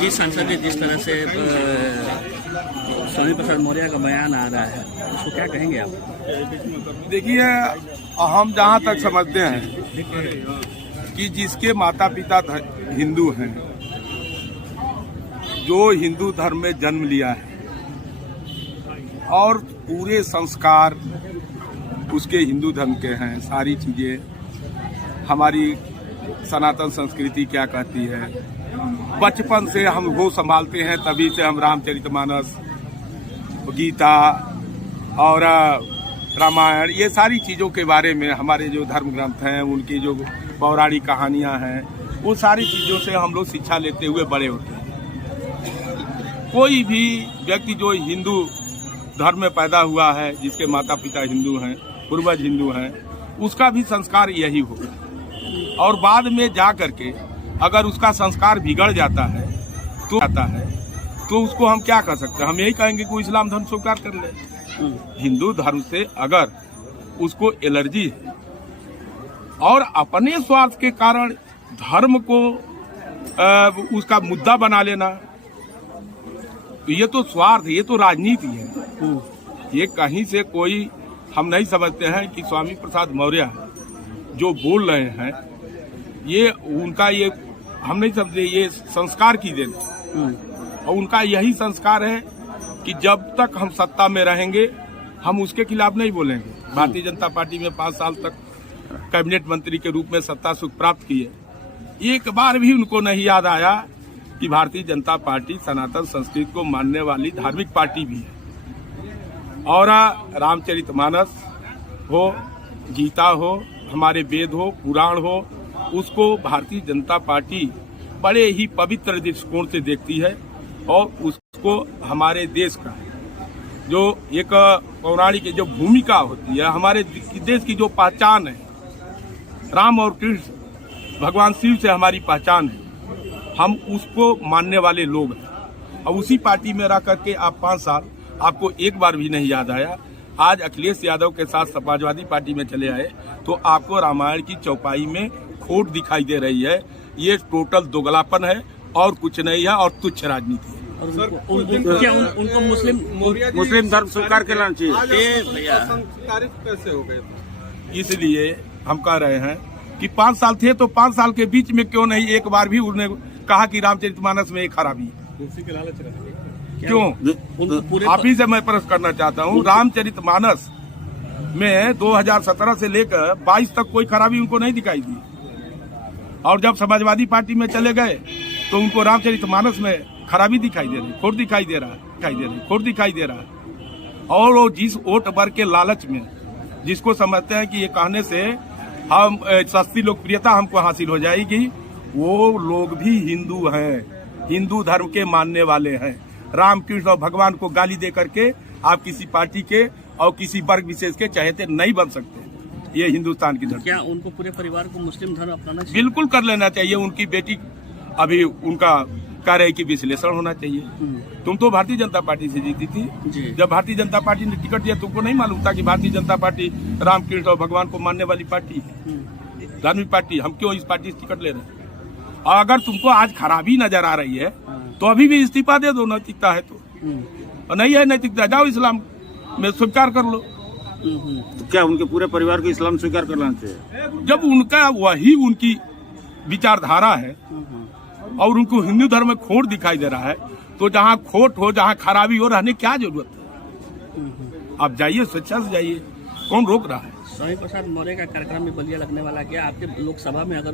जिस सांसद ने जिस तरह से स्वामी प्रसाद मौर्य का बयान आ रहा है, उसको क्या कहेंगे आप? देखिए, हम जहाँ तक समझते हैं कि जिसके माता पिता हिंदू हैं, जो हिंदू धर्म में जन्म लिया है और पूरे संस्कार उसके हिंदू धर्म के हैं, सारी चीजें हमारी सनातन संस्कृति क्या कहती है, बचपन से हम वो संभालते हैं, तभी से हम रामचरितमानस, गीता और रामायण, ये सारी चीज़ों के बारे में हमारे जो धर्म ग्रंथ हैं, उनकी जो पौराणिक कहानियां हैं, वो सारी चीज़ों से हम लोग शिक्षा लेते हुए बड़े होते हैं। कोई भी व्यक्ति जो हिंदू धर्म में पैदा हुआ है, जिसके माता पिता हिंदू हैं, पूर्वज हिंदू हैं, उसका भी संस्कार यही होगा। और बाद में जा करके अगर उसका संस्कार बिगड़ जाता है तो उसको हम क्या कर सकते हैं? हम यही कहेंगे कि वो इस्लाम धर्म स्वीकार कर ले। हिंदू धर्म से अगर उसको एलर्जी है और अपने स्वार्थ के कारण धर्म को उसका मुद्दा बना लेना, तो ये तो स्वार्थ, ये तो राजनीति है। ये कहीं से कोई हम नहीं समझते हैं कि स्वामी प्रसाद मौर्य जो बोल रहे हैं, ये उनका, ये हम नहीं समझते, ये संस्कार की देन। और उनका यही संस्कार है कि जब तक हम सत्ता में रहेंगे हम उसके खिलाफ नहीं बोलेंगे। भारतीय जनता पार्टी में 5 साल तक कैबिनेट मंत्री के रूप में सत्ता सुख प्राप्त की है। एक बार भी उनको नहीं याद आया कि भारतीय जनता पार्टी सनातन संस्कृति को मानने वाली धार्मिक पार्टी भी है। और रामचरितमानस हो, गीता हो, हमारे वेद हो, पुराण हो, उसको भारतीय जनता पार्टी बड़े ही पवित्र दृष्टिकोण से देखती है। और उसको हमारे देश का जो एक पौराणिक जो भूमिका होती है, हमारे देश की जो पहचान है, राम और कृष्ण भगवान शिव से हमारी पहचान है, हम उसको मानने वाले लोग हैं। और उसी पार्टी में रह करके आप 5 साल, आपको एक बार भी नहीं याद आया। आज अखिलेश यादव के साथ समाजवादी पार्टी में चले आए तो आपको रामायण की चौपाई में खोट दिखाई दे रही है। ये टोटल दोगलापन है और कुछ नहीं है, और तुच्छ राजनीति है। उनको मुस्लिम धर्म स्वीकार करना चाहिए। कैसे हो गए? इसलिए हम कह रहे हैं कि 5 साल थे तो 5 साल के बीच में क्यों नहीं एक बार भी उन्होंने कहा कि रामचरितमानस में एक खराबी है? क्यों? आप ही से मैं प्रश्न करना चाहता हूँ, रामचरितमानस में 2017 से लेकर 22 तक कोई खराबी उनको नहीं दिखाई दी। और जब समाजवादी पार्टी में चले गए तो उनको रामचरितमानस में खराबी दिखाई दे रही, खोट दिखाई दे रहा है। और वो जिस वोट वर्ग के लालच में, जिसको समझते हैं कि ये कहने से हम सस्ती लोकप्रियता हमको हासिल हो जाएगी, वो लोग भी हिंदू हैं, हिंदू धर्म के मानने वाले हैं। राम कृष्ण और भगवान को गाली दे करके आप किसी पार्टी के और किसी वर्ग विशेष के चहेते नहीं बन सकते। ये हिंदुस्तान की धर्म। क्या उनको पूरे परिवार को मुस्लिम धर्म अपनाना चाहिए? बिल्कुल कर लेना चाहिए। उनकी बेटी अभी उनका कह रहे कि विश्लेषण होना चाहिए। तुम तो भारतीय जनता पार्टी से जीती थी। जब भारतीय जनता पार्टी ने टिकट दिया तुमको नहीं मालूम था कि भारतीय जनता पार्टी रामकृष्ण और भगवान को मानने वाली पार्टी है, धार्मिक पार्टी। हम क्यों इस पार्टी से टिकट ले रहे हैं? और अगर तुमको आज खराबी नजर आ रही है तो अभी भी इस्तीफा दे दो, नैतिकता है तो। और नहीं है नैतिकता, जाओ इस्लाम में स्वीकार कर लो। तो क्या उनके पूरे परिवार को इस्लाम स्वीकार करना चाहिए? जब उनका वही उनकी विचारधारा है और उनको हिंदू धर्म में खोट दिखाई दे रहा है, तो जहाँ खोट हो, जहाँ खराबी हो, रहने क्या जरूरत है? आप जाइए, स्वेच्छा से जाइए, कौन रोक रहा है? स्वामी प्रसाद मौर्य का कार्यक्रम में बलिया लगने वाला क्या? आपके लोकसभा में अगर